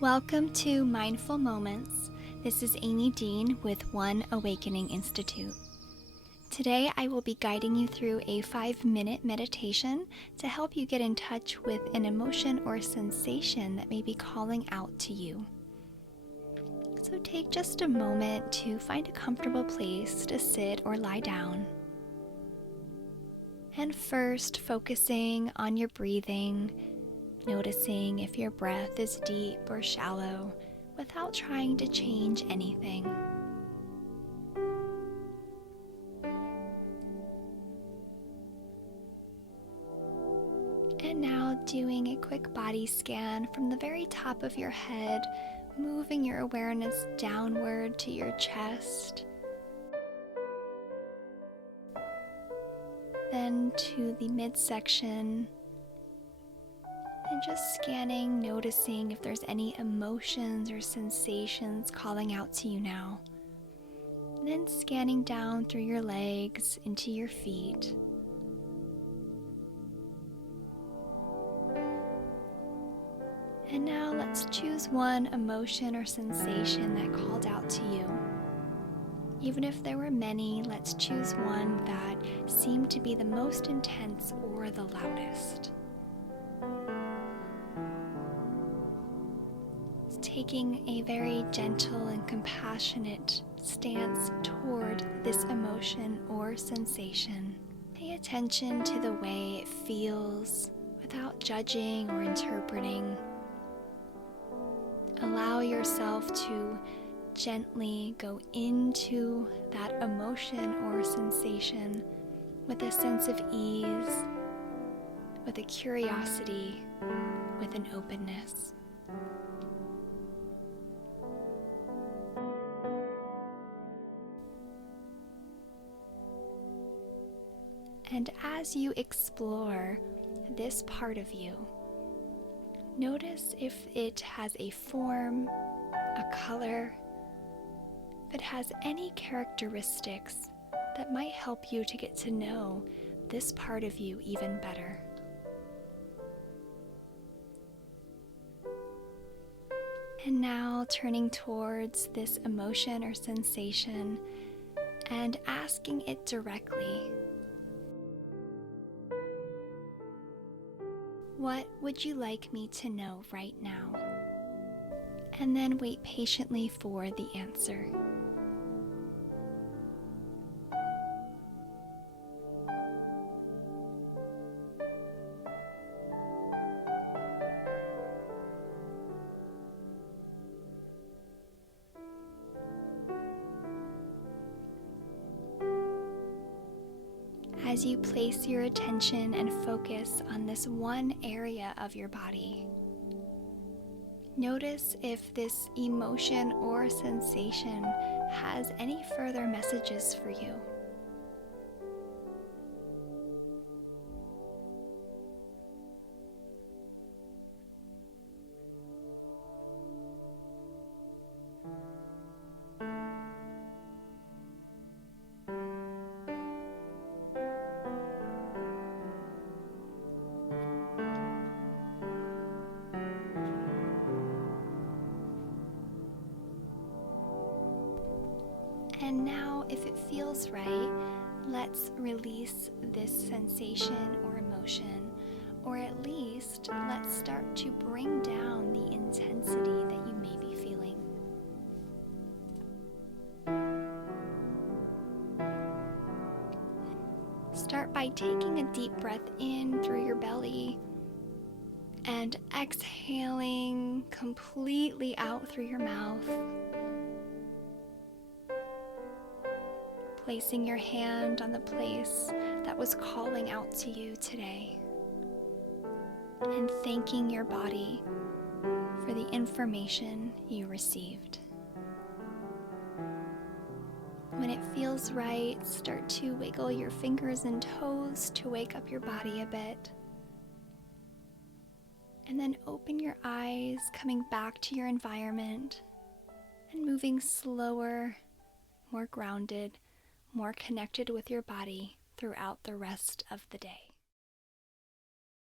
Welcome to Mindful Moments. This is Amy Dean with One Awakening Institute. Today I will be guiding you through a 5-minute meditation to help you get in touch with an emotion or sensation that may be calling out to you. So take just a moment to find a comfortable place to sit or lie down. And first, focusing on your breathing, noticing if your breath is deep or shallow without trying to change anything. And now doing a quick body scan from the very top of your head, moving your awareness downward to your chest, then to the midsection, and just scanning, noticing if there's any emotions or sensations calling out to you now. And then scanning down through your legs into your feet. And now let's choose one emotion or sensation that called out to you. Even if there were many, let's choose one that seemed to be the most intense or the loudest. Taking a very gentle and compassionate stance toward this emotion or sensation. Pay attention to the way it feels without judging or interpreting. Allow yourself to gently go into that emotion or sensation with a sense of ease, with a curiosity, with an openness. And as you explore this part of you, notice if it has a form, a color, if it has any characteristics that might help you to get to know this part of you even better. And now turning towards this emotion or sensation and asking it directly, what would you like me to know right now? And then wait patiently for the answer. As you place your attention and focus on this one area of your body, notice if this emotion or sensation has any further messages for you. And now, if it feels right, let's release this sensation or emotion, or at least let's start to bring down the intensity that you may be feeling. Start by taking a deep breath in through your belly and exhaling completely out through your mouth. Placing your hand on the place that was calling out to you today, and thanking your body for the information you received. When it feels right, start to wiggle your fingers and toes to wake up your body a bit. And then open your eyes, coming back to your environment and moving slower, more grounded, more connected with your body throughout the rest of the day.